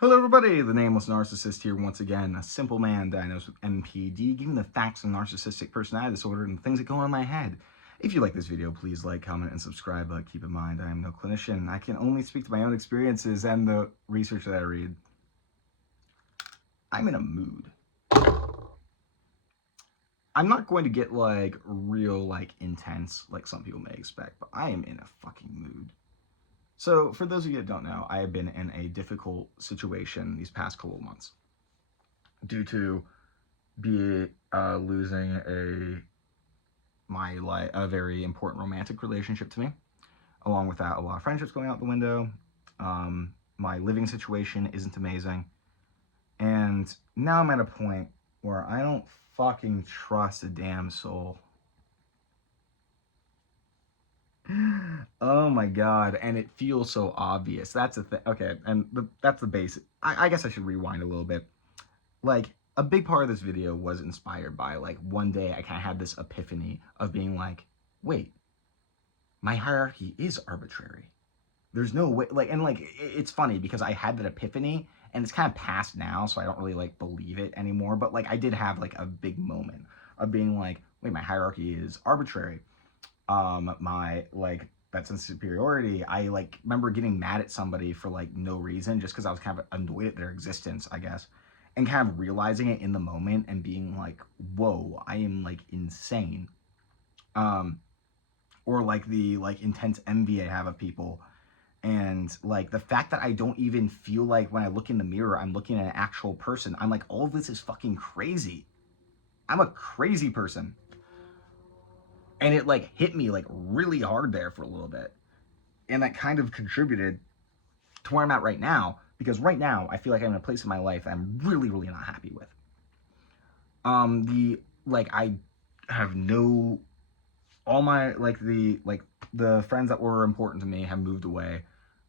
Hello everybody, the Nameless Narcissist here once again, a simple man diagnosed with NPD, giving the facts of narcissistic personality disorder and the things that go on in my head. If you like this video, please like, comment, and subscribe, but keep in mind, I am no clinician. I can only speak to my own experiences and the research that I read. I'm in a mood. I'm not going to get real intense like some people may expect, but I am in a fucking mood. So, for those of you that don't know, I have been in a difficult situation these past couple of months due to losing a very important romantic relationship to me. Along with that, a lot of friendships going out the window. My living situation isn't amazing. And now I'm at a point where I don't fucking trust a damn soul. Oh my god, and it feels so obvious. That's the thing. Okay, and that's the basic. I guess I should rewind a little bit. Like, a big part of this video was inspired by, one day I kind of had this epiphany of being like, wait, my hierarchy is arbitrary. There's no way, it's funny because I had that epiphany, and it's kind of past now, so I don't really, believe it anymore, but, I did have, a big moment of being like, wait, my hierarchy is arbitrary. That sense of superiority, I remember getting mad at somebody for no reason, just because I was kind of annoyed at their existence, I guess, and kind of realizing it in the moment and being like, whoa, I am insane. Or the intense envy I have of people, and the fact that I don't even feel like when I look in the mirror I'm looking at an actual person. I'm like, all of this is fucking crazy. I'm a crazy person. And it hit me really hard there for a little bit. And that kind of contributed to where I'm at right now, because right now I feel like I'm in a place in my life that I'm really, really not happy with. I have no, all my, the friends that were important to me have moved away.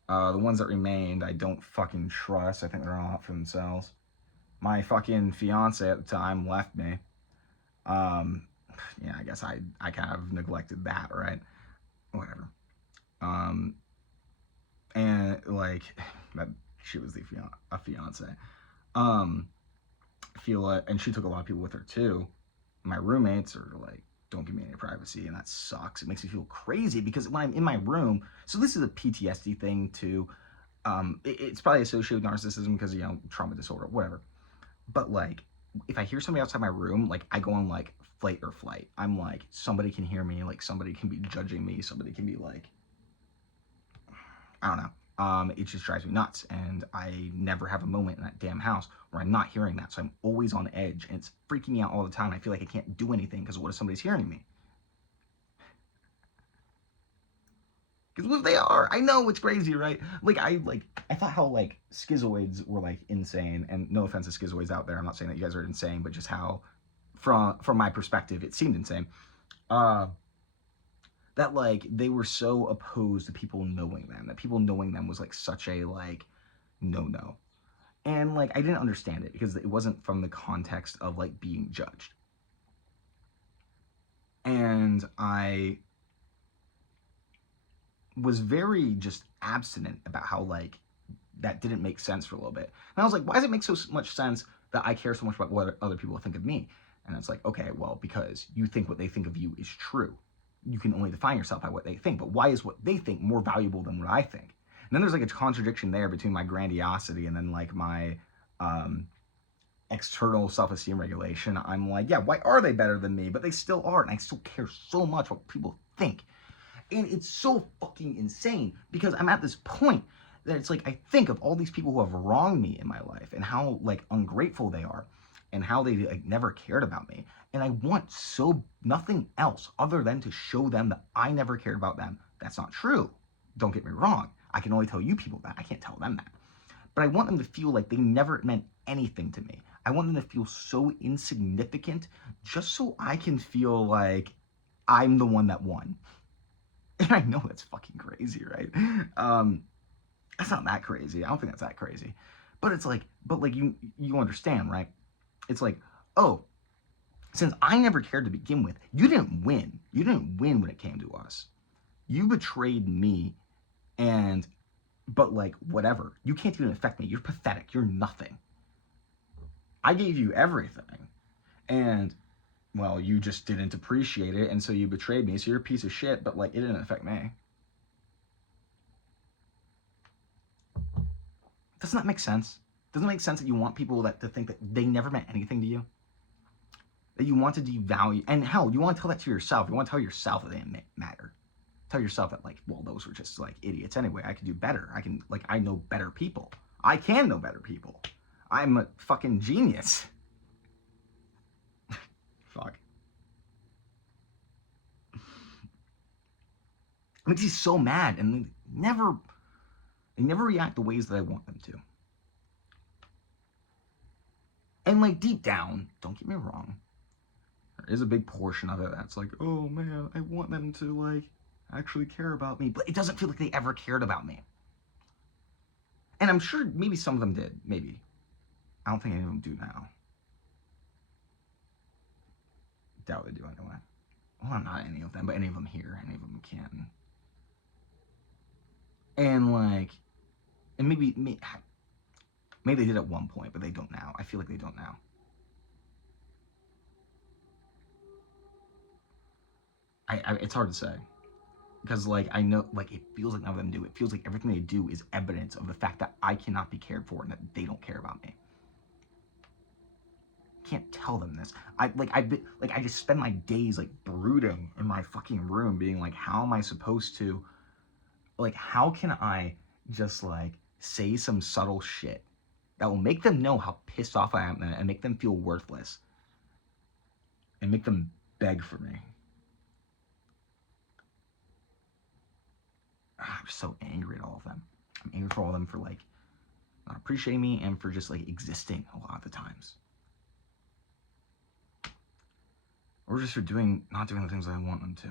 The ones that remained, I don't fucking trust. I think they're all out for themselves. My fucking fiance at the time left me. Yeah, I guess I kind of neglected that, right? Whatever. And that she was a fiance. And she took a lot of people with her too. My roommates are don't give me any privacy, and that sucks. It makes me feel crazy because when I'm in my room, so this is a PTSD thing too. It's probably associated with narcissism because, trauma disorder, whatever. But if I hear somebody outside my room, I go on fight or flight. I'm like, somebody can hear me, somebody can be judging me, somebody can be I don't know. It just drives me nuts, and I never have a moment in that damn house where I'm not hearing that. So I'm always on edge, and it's freaking me out all the time. I feel like I can't do anything because what if somebody's hearing me? Because what if they are? I know, it's crazy, right? I thought how schizoids were insane, and no offense to schizoids out there. I'm not saying that you guys are insane, but just how, from my perspective, it seemed insane. That they were so opposed to people knowing them, that people knowing them was such a no. And I didn't understand it because it wasn't from the context of being judged. And I was very just abstinent about how that didn't make sense for a little bit. And I was like, why does it make so much sense that I care so much about what other people think of me? And it's okay, well, because you think what they think of you is true. You can only define yourself by what they think, but why is what they think more valuable than what I think? And then there's a contradiction there between my grandiosity and then my external self-esteem regulation. I'm like, yeah, why are they better than me? But they still are, and I still care so much what people think. And it's so fucking insane because I'm at this point that it's I think of all these people who have wronged me in my life and how ungrateful they are and how they never cared about me. And I want so nothing else other than to show them that I never cared about them. That's not true. Don't get me wrong. I can only tell you people that. I can't tell them that. But I want them to feel like they never meant anything to me. I want them to feel so insignificant just so I can feel like I'm the one that won. And I know that's fucking crazy, right? That's not that crazy. I don't think that's that crazy. But it's you understand, right? It's oh, since I never cared to begin with, you didn't win. You didn't win when it came to us. You betrayed me and But like, whatever. You can't even affect me. You're pathetic. You're nothing. I gave you everything. And, well, you just didn't appreciate it, and so you betrayed me, so you're a piece of shit, but like, it didn't affect me. Doesn't that make sense? Doesn't it make sense that you want people to think that they never meant anything to you? That you want to devalue, and hell, you want to tell that to yourself. You want to tell yourself that they didn't matter. Tell yourself that, like, well, those were just like idiots anyway. I could do better. I know better people. I can know better people. I'm a fucking genius. Fuck. It makes you so mad, and they never react the ways that I want them to. And like, deep down, don't get me wrong, there is a big portion of it that's like, oh man, I want them to like actually care about me, but it doesn't feel like they ever cared about me. And I'm sure maybe some of them did, maybe. I don't think any of them do now. Doubt they do anyway. Well, not any of them, but any of them here, any of them can. And like, and maybe they did at one point, but they don't now. I feel like they don't now. It's hard to say. Because like, I know, like, it feels like none of them do. It feels like everything they do is evidence of the fact that I cannot be cared for and that they don't care about me. Can't tell them this. I just spend my days like brooding in my fucking room, being like, how am I supposed to, like, how can I just like say some subtle shit that will make them know how pissed off I am and make them feel worthless and make them beg for me. I'm so angry at all of them. I'm angry for all of them for like not appreciating me and for just like existing a lot of the times. Or just for not doing the things that I want them to.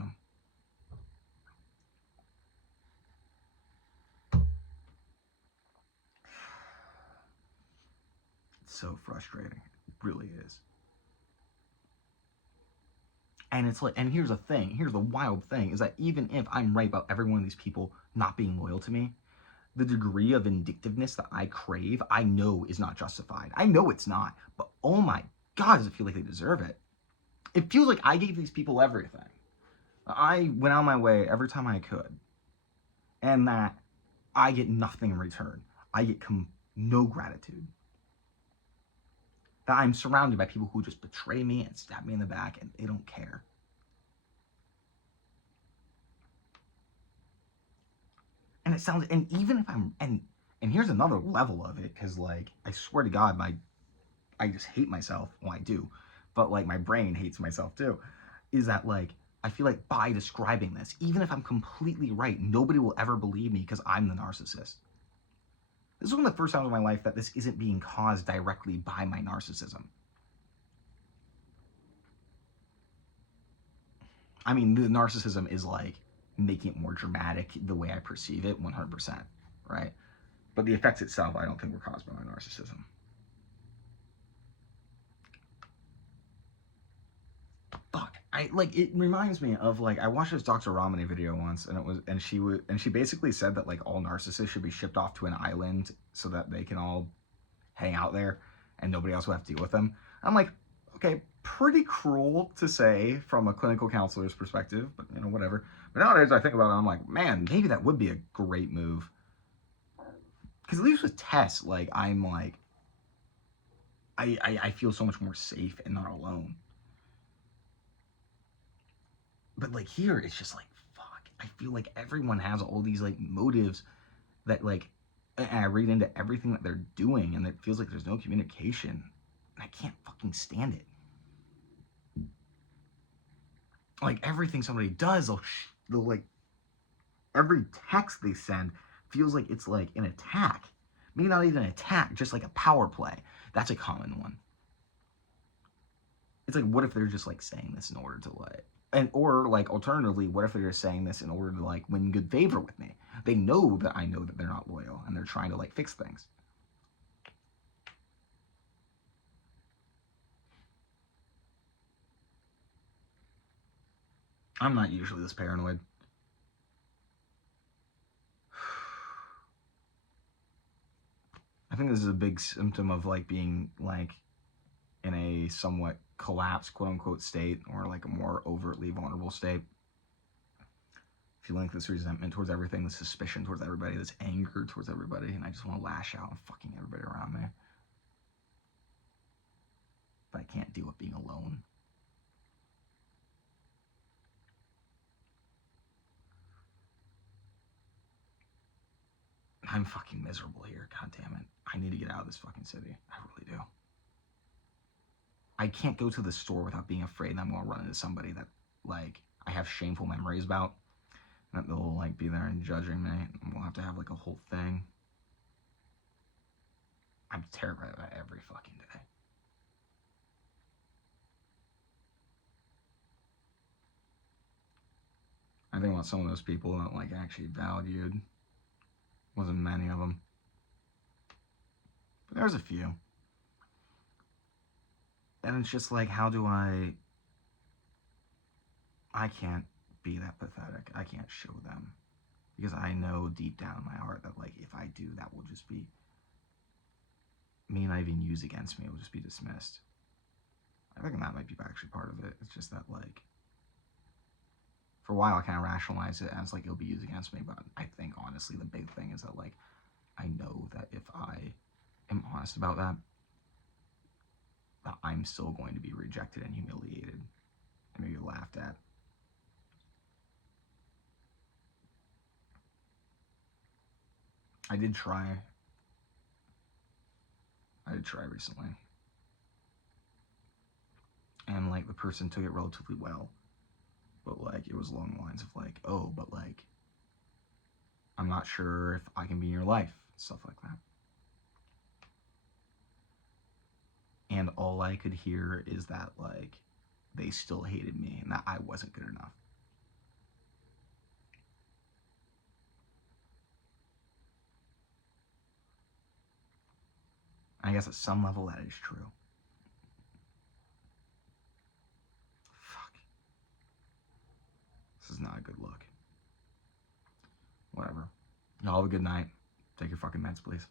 It's so frustrating. It really is. And it's like, and here's the thing, here's the wild thing, is that even if I'm right about every one of these people not being loyal to me, the degree of vindictiveness that I crave, I know is not justified. I know it's not, but oh my God, does it feel like they deserve it. It feels like I gave these people everything. I went out of my way every time I could, and that I get nothing in return. I get no gratitude. That I'm surrounded by people who just betray me and stab me in the back, and they don't care. And it sounds, and even if I'm, and here's another level of it, because like, I swear to God, I just hate myself. Well, I do, but like, my brain hates myself too, is that like, I feel like by describing this, even if I'm completely right, nobody will ever believe me because I'm the narcissist. This is one of the first times in my life that this isn't being caused directly by my narcissism. I mean, the narcissism is like making it more dramatic the way I perceive it, 100%, right? But the effects itself, I don't think were caused by my narcissism. Fuck. It reminds me of like, I watched this Dr. Ramani video once, and she basically said that like all narcissists should be shipped off to an island so that they can all hang out there and nobody else will have to deal with them. I'm like, okay, pretty cruel to say from a clinical counselor's perspective, but you know, whatever. But nowadays I think about it, I'm like, man, maybe that would be a great move. Because at least with Tess, like, I'm like, I feel so much more safe and not alone. But like here, it's just like, fuck. I feel like everyone has all these like motives that like, and I read into everything that they're doing, and it feels like there's no communication. And I can't fucking stand it. Like everything somebody does, they'll like, every text they send feels like it's like an attack. Maybe not even an attack, just like a power play. That's a common one. It's like, what if they're just like saying this in order to like, or like alternatively, what if they're just saying this in order to like win good favor with me? They know that I know that they're not loyal and they're trying to like fix things. I'm not usually this paranoid. think this is a big symptom of like being like in a somewhat collapsed, quote unquote, state, or like a more overtly vulnerable state. Feeling like this resentment towards everything, this suspicion towards everybody, this anger towards everybody, and I just want to lash out on fucking everybody around me. But I can't deal with being alone. I'm fucking miserable here, god damn it. I need to get out of this fucking city. I really do. I can't go to the store without being afraid that I'm gonna run into somebody that, like, I have shameful memories about. That they'll, like, be there and judging me. And we'll have to have, like, a whole thing. I'm terrified of that every fucking day. I think about some of those people that, like, actually valued. Wasn't many of them. But there's a few. And it's just like, how do I can't be that pathetic. I can't show them. Because I know deep down in my heart that, like, if I do, that will just be me not even used against me. It will just be dismissed. I think that might be actually part of it. It's just that, like, for a while I kind of rationalized it as, like, it'll be used against me. But I think, honestly, the big thing is that, like, I know that if I am honest about that, that I'm still going to be rejected and humiliated and maybe laughed at. I did try recently. And, like, the person took it relatively well. But, like, it was along the lines of, like, oh, but, like, I'm not sure if I can be in your life. Stuff like that. And all I could hear is that, like, they still hated me and that I wasn't good enough. I guess at some level that is true. Fuck. This is not a good look. Whatever. Y'all have a good night. Take your fucking meds, please.